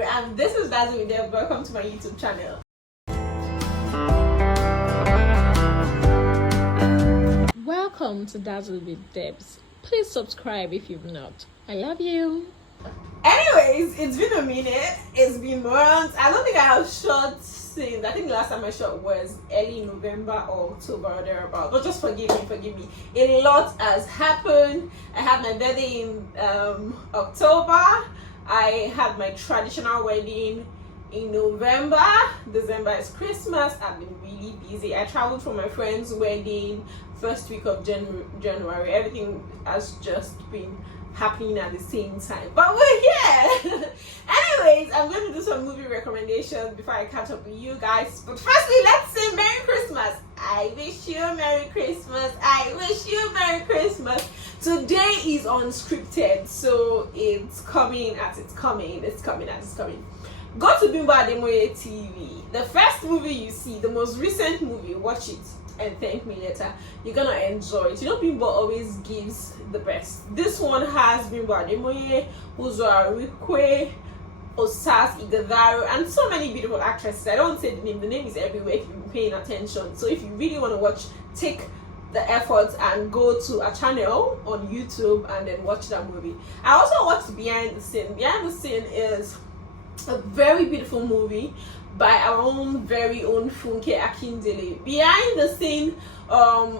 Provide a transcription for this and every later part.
January, and this is Dazzle with Deb. Welcome to my YouTube channel. Welcome to Dazzle with Debs. Please subscribe if you've not. I love you. Anyways, it's been a minute. It's been months. I don't think I have shot since. I think the last time I shot was early November or October or thereabout. But just forgive me. A lot has happened. I had my birthday in October. I had my traditional wedding in November. December is Christmas. I've been really busy. I traveled for my friend's wedding first week of January. Everything has just been happening at the same time, but we're here. Anyways, I'm going to do some movie recommendations before I catch up with you guys. But firstly, let's say Merry Christmas. I wish you a Merry Christmas. I wish you a Merry Christmas. Today is unscripted, so it's coming as it's coming. It's coming as it's coming. Go to Bimbo Ademoye TV. The first movie you see, the most recent movie, watch it and thank me later. You're gonna enjoy it. You know, Bimbo always gives the best. This one has Bimbo Ademoye, Uzua Rikwe, Osas Ighodaro, and so many beautiful actresses. I don't say the name. The name is everywhere if you've been paying attention. So if you really want to watch, take the effort and go to a channel on YouTube and then watch that movie. I also watched Behind the Scene. Behind the Scene is a very beautiful movie by our own very own Funke Akindele. Behind the Scene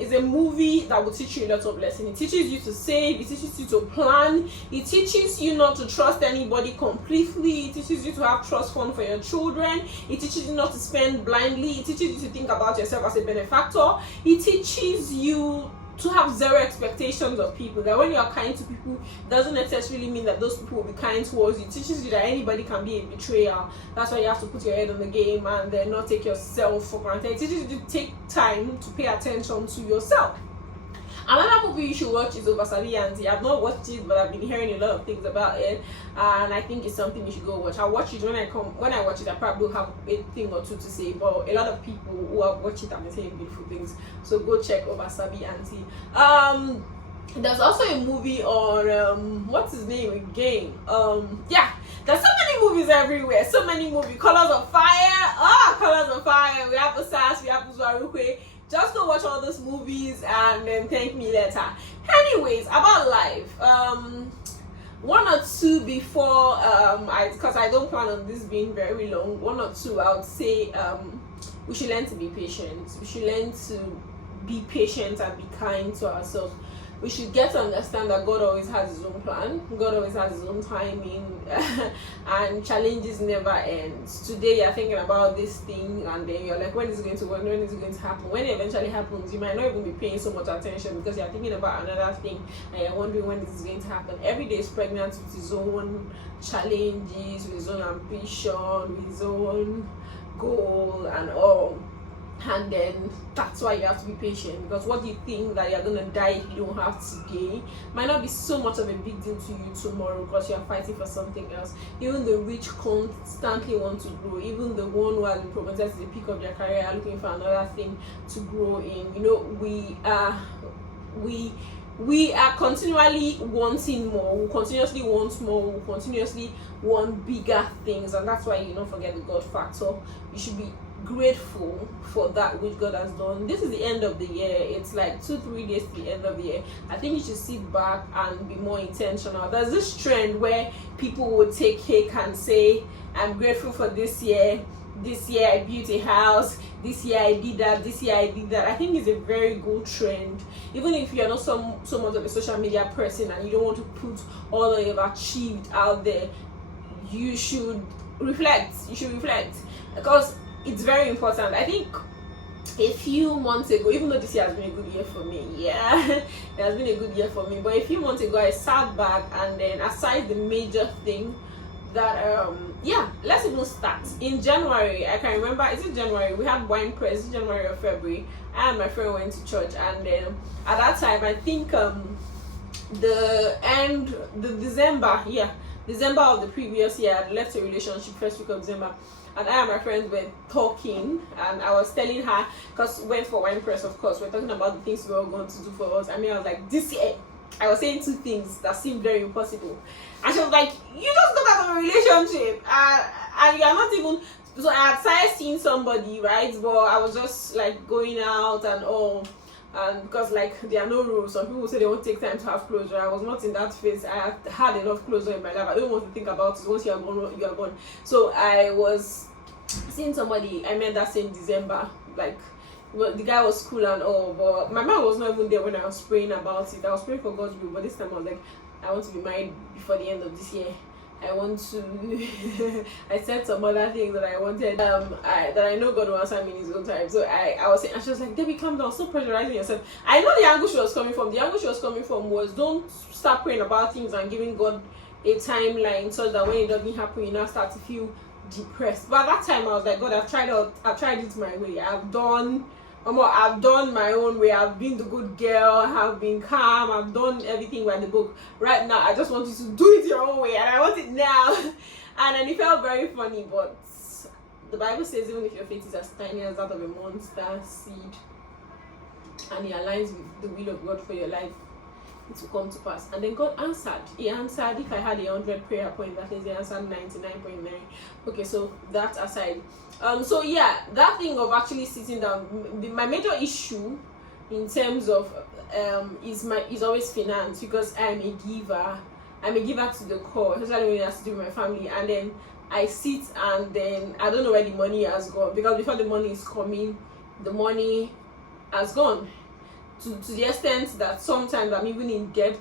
is a movie that will teach you a lot of lessons. It teaches you to save, it teaches you to plan, it teaches you not to trust anybody completely, it teaches you to have trust fund for your children, it teaches you not to spend blindly, it teaches you to think about yourself as a benefactor, it teaches you to have zero expectations of people, that when you are kind to people doesn't necessarily mean that those people will be kind towards you. It teaches you that anybody can be a betrayer. That's why you have to put your head on the game and then not take yourself for granted. It teaches you to take time to pay attention to yourself. Another movie you should watch is Obasabi Auntie. I've not watched it, but I've been hearing a lot of things about it, and I think it's something you should go watch. I'll watch it when I watch it. I probably will have a thing or two to say, but a lot of people who have watched it have been saying beautiful things. So go check Obasabi Auntie. There's also a movie on what's his name again? Yeah, there's so many movies everywhere. So many movies. Colors of Fire. Colors of Fire. We have Osas. We have Uzwarukwe. Just go watch all those movies and then thank me later. Anyways, about life. One or two before because I don't plan on this being very long. One or two, I would say we should learn to be patient. We should learn to be patient and be kind to ourselves. We should get to understand that God always has his own plan. God always has his own timing, and challenges never end. Today you're thinking about this thing and then you're like, when is it going to work? When is it going to happen? When it eventually happens, you might not even be paying so much attention because you're thinking about another thing and you're wondering when this is going to happen. Every day is pregnant with his own challenges, with his own ambition, with his own goal and all. And then that's why you have to be patient, because what you think that you're gonna die if you don't have today might not be so much of a big deal to you tomorrow, because you're fighting for something else. Even the rich constantly want to grow. Even the one who has been promoted to the peak of their career are looking for another thing to grow in. You know, we are continually wanting more. We continuously want more. We continuously want bigger things, and that's why you don't forget the God factor. You should be grateful for that which God has done. This is the end of the year. It's like 2-3 days to the end of the year. I think you should sit back and be more intentional. There's this trend where people would take cake and say, I'm grateful for this year. This year I built a house. This year I did that. This year I did that. I think it's a very good trend. Even if you're not so much of a social media person and you don't want to put all that you've achieved out there, you should reflect. Because it's very important. I think a few months ago, even though this year has been a good year for me, it has been a good year for me, but a few months ago I sat back and then, aside the major thing that let's even start in January. I can remember, is it January? We had wine press, January or February. I and my friend went to church, and then at that time I think December of the previous year, I left a relationship first week of December, and I and my friends were talking, and I was telling her, because we went for wine press, of course, we're talking about the things we were going to do for us. I mean, I was like, this year I was saying two things that seemed very impossible. And she was like, you just got out of a relationship and you're not even. So I had started seeing somebody, right? But I was just like going out and all. And because like there are no rules, some people say they won't take time to have closure. I was not in that phase. I had enough closure in my life. I don't want to think about it. Once you are gone, you are gone. So I was seeing somebody I met that same December. Like, well, the guy was cool and all, but my mom was not even there when I was praying about it. I was praying for God's will, but this time I was like, I want to be married before the end of this year. I want to. I said some other things that I wanted. That I know God will answer me in His own time. So I was saying, and she was like, "Debbie, calm down. Stop pressurizing yourself." I know the angle she was coming from. The angle she was coming from was, don't start praying about things and giving God a timeline so that when it doesn't happen, you now start to feel depressed. But at that time, I was like, God, I've tried it my way. I've done my own way. I've been the good girl. I've been calm. I've done everything by the book. Right now, I just want you to do it your own way, and I want it now. And then it felt very funny, but the Bible says even if your faith is as tiny as that of a mustard seed, and it aligns with the will of God for your life, it will come to pass. And then God answered. He answered. If I had 100 prayer points, that means He answered 99.9. Okay, so that aside. So yeah, that thing of actually sitting down, my major issue in terms of is always finance, because I'm a giver. I'm a giver to the core, especially when it has to do with my family. And then I sit and then I don't know where the money has gone, because before the money is coming, the money has gone. To the extent that sometimes I'm even in debt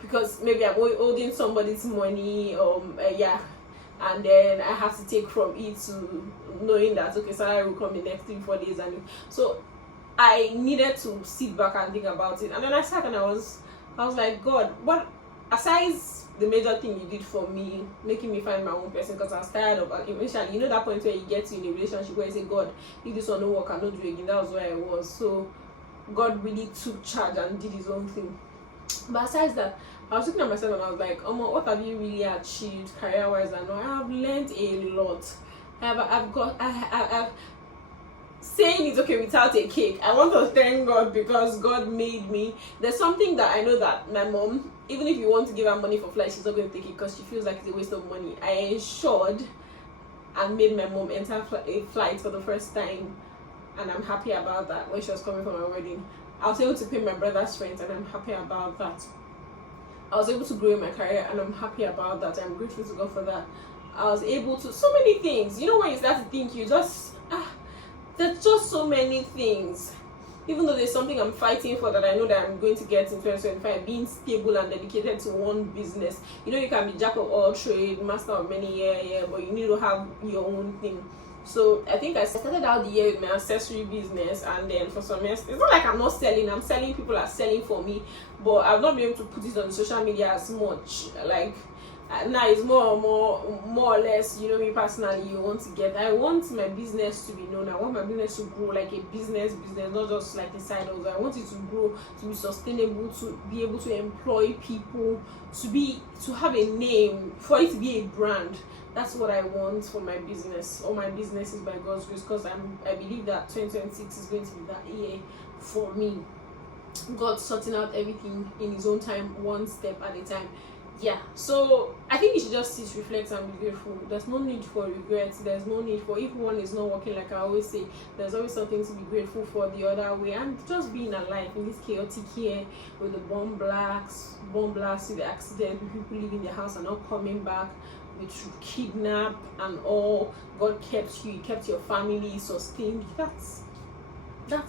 because maybe I'm holding somebody's money, and then I have to take from it, to knowing that okay, salary will come in the next 3-4 days, and so I needed to sit back and think about it. And then I sat and I was like, God, what, aside the major thing you did for me, making me find my own person, because I was tired of eventually, you know, that point where you get to in a relationship where you say, God, if this one don't work, I don't do it again. That was where I was. So God really took charge and did His own thing. But aside that, I was looking at myself and I was like, what have you really achieved career-wise? And I have learned a lot. I've saying it's okay without a cake. I want to thank God because God made me. There's something that I know that my mom, even if you want to give her money for flight, she's not going to take it because she feels like it's a waste of money. I ensured and made my mom enter a flight for the first time, and I'm happy about that. When she was coming for my wedding, I was able to pay my brother's rent, and I'm happy about that. I was able to grow in my career, and I'm happy about that. I'm grateful to God for that. I was able to, so many things. You know, when you start to think, you just there's just so many things. Even though there's something I'm fighting for that I know that I'm going to get in 2025, being stable and dedicated to one business. You know, you can be jack of all trade, master of many, but you need to have your own thing. So I think I started out the year with my accessory business, and then for some years, it's not like I'm not selling. I'm selling, people are selling for me, but I've not been able to put it on social media as much. Like now it's more or less, you know, me personally, you want to get, I want my business to be known. I want my business to grow like a business, not just like a side hustle. I want it to grow, to be sustainable, to be able to employ people, to have a name, for it to be a brand. That's what I want for my business. All my business is by God's grace, because I believe that 2026 is going to be that year for me. God sorting out everything in His own time, one step at a time. Yeah, so I think you should just sit, reflect, and be grateful. There's no need for regrets. There's no need for, if one is not working, like I always say, there's always something to be grateful for the other way. And just being alive in this chaotic year, with the bomb blasts, with the accident, with people leaving the house and not coming back, with kidnap and all. God kept you, He kept your family sustained. That's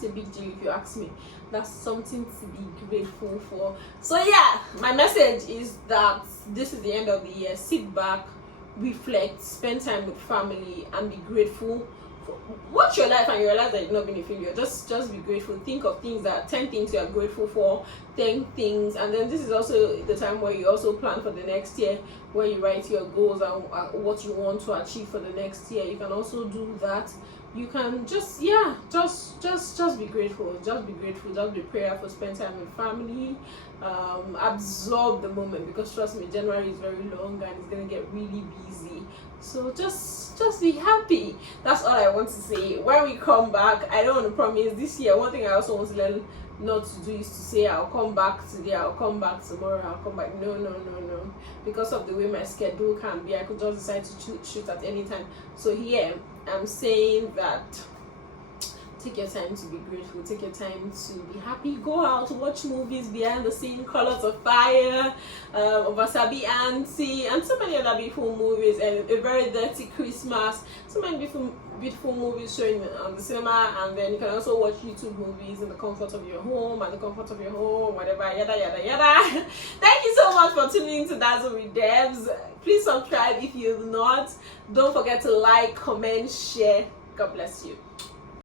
a big deal if you ask me. That's something to be grateful for. So yeah, my message is that this is the end of the year. Sit back, reflect, spend time with family, and be grateful. Watch your life and you realize that you've not been a failure. Just be grateful. Think of things 10 things you are grateful for, 10 things. And then this is also the time where you also plan for the next year, where you write your goals and what you want to achieve for the next year. You can also do that. You can just be grateful. Just be grateful. Just be prayerful. Spend time with family. Absorb the moment, because trust me, January is very long and it's gonna get really busy. So just be happy. That's all I want to say. When we come back, I don't want to promise this year. One thing I also want to learn not to do is to say I'll come back today, I'll come back tomorrow, I'll come back. No. Because of the way my schedule can be, I could just decide to shoot at any time. So here I'm saying that take your time to be grateful, take your time to be happy, go out, watch movies, behind the scene, Colors of Fire, Wasabi Auntie, and so many other beautiful movies, and A Very Dirty Christmas, so many beautiful movies showing on the cinema. And then you can also watch YouTube movies in the comfort of your home, whatever, yada yada yada. Thank you so much for tuning in to Dazzle with Debs. Please subscribe if you've not. Don't forget to like, comment, share. God bless you.